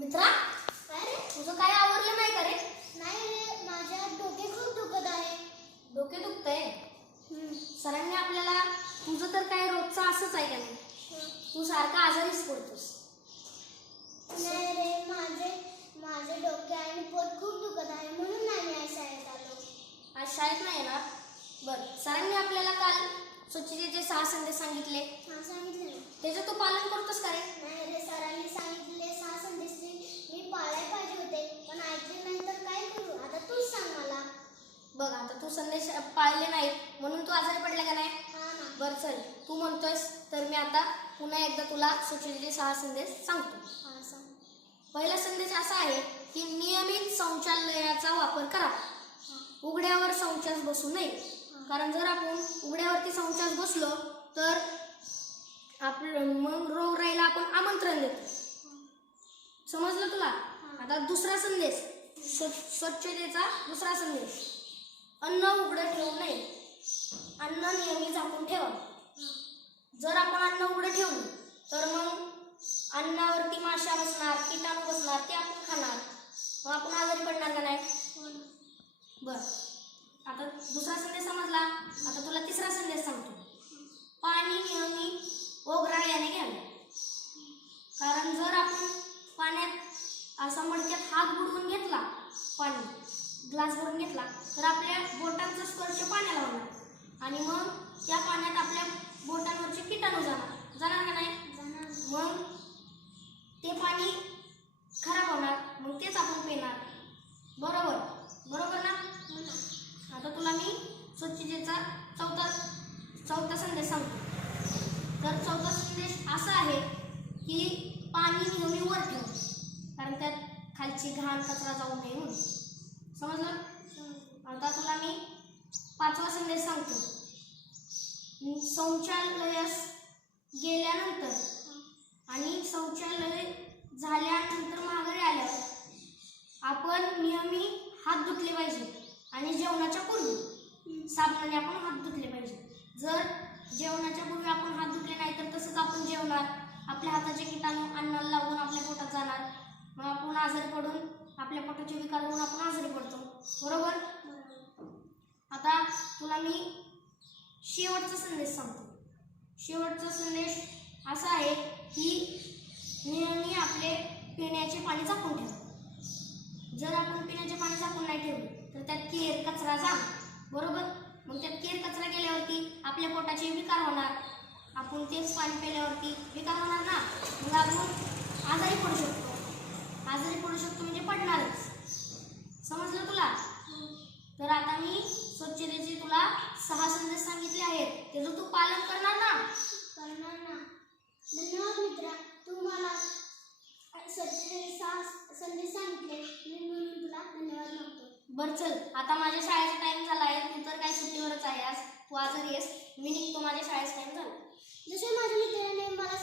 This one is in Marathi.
मित्रा, अरे तुझं काय आवरलं नाही का रे? नाही रे, माझ्या डोके खूप दुखत आहे. डोके दुखतंय? सरांनी आपल्याला, तुझं तर काय रोजचं असंच आहे का नाही, तू सारखा आजारीच पडतोस. नाही रे, माझे डोके आणि पोट खूप दुखत आहे, म्हणून नाही मी आज शाळेत आलो. आज शाळेत नाही येणार? बरं, सरांनी आपल्याला काल स्वच्छतेचे 6 संदेश सांगितले, हा, सांगितलं ना. त्याचं तू पालन करतोस का रे? नाही रे, सरांनी सांगितले 6 संदेश मी पाळायला पाहिजे होते, पण ऐकले नाही तर काय करू? आता तूच सांग मला. बघ, आता तू संदेश पाळले नाहीत म्हणून तू आजारी पडला का नाही? हा ना. बरं चल, तू म्हणतोयस तर मी आता पुन्हा एकदा तुला स्वच्छतेचे 6 संदेश सांगतो. हा, सांग. पहिला संदेश असा आहे की नियमित शौचालयाचा वापर करा. उघड्यावर शौचास बसू नये, कारण जर आपण उघड्यावरती शौचास बसलो तर आपलं मग रोगराईला आपण आमंत्रण देतो. समजलं तुला? आता दुसरा संदेश, स्वच्छतेचा दुसरा संदेश, अन्न उघडं ठेवू नये, अन्न नेहमी झाकून ठेवा. जर आपण अन्न उघडं ठेवलं तर मग अन्नावरती माशा बसणार, कीटाणू बसणार, ते आपण खाणार, मग आपण आजारी पडणार का नाही? बर, आता दुसरा संदेश समजला. आता तुला तिसरा संदेश सांगतो. पाणी नेहमी ओघराळ्याने घ्यावे, कारण जर आपण पाण्यात असा मडक्यात हात बुडवून घेतला, पाणी ग्लास भरून घेतला, तर आपल्या बोटांचा स्पर्श पाण्याला होणार आणि मग त्या पाण्यात आपल्या बोटांवरचे कीटाणू जाणार का नाही? मग ते पाणी खराब होणार, मग तेच आपण पिणार. बरोबर ना? आता तुला मी स्वच्छतेचा चौथा संदेश सांगतो. तर चौथा संदेश असा आहे की पाणी नेहमी वर ठेव, कारण त्यात खालची घाण कचरा जाऊ नये म्हणून. समजलं? आता तुला मी 5वा संदेश सांगतो. शौचालयास गेल्यानंतर आणि शौचालय झाल्यानंतर माघारी आल्यावर आपण नेहमी हात धुतले पाहिजे आणि जेवणाच्या पूर्वी साबणाने आपण हात धुतले पाहिजे. जर जेवणाच्या पूर्वी आपण हात धुतले नाही तर तसंच आपण जेवणार, आपल्या हाताचे कीटाणू अन्नाला लागून आपल्या पोटात जाणार, मग आपण आजारी पडून आपल्या पोटाचे विकार होऊन आपण आजारी पडतो. बरोबर? आता तुला मी शेवटचा संदेश सांगतो. शेवटचा संदेश असा आहे की नेहमी आपले पिण्याचे पाणी झाकून ठेवा. जर आपण पिण्याचे पाणी झाकून नाही ठेवले तर त्यात केर कचरा जाणार. बरोबर? मग त्यात केर कचरा गेल्यावरती आपल्या पोटाचे विकार होणार, आपण तेच पाणी पिल्यावरती विकार होणार ना, मग आपण आजारी पडू शकतो म्हणजे पडणारच. समजलं तुला? तर आता मी स्वच्छतेचे तुला 6 संदेश सांगितले आहेत, त्याचं तू पालन करणार ना? करणार ना. धन्यवाद मित्रा, तू मला स्वच्छतेचे 6 संदेश सांगितले, मी म्हणून तुला धन्यवाद मागतो. बरं चल, आता माझ्या शाळेचा टाइम झाला आहे, तू तर काय सुट्टीवरच आहे आज, तू आजारी आहेस, मी निघतो, माझ्या शाळेचा टाइम झाला. जसे माझ्या मित्राने मला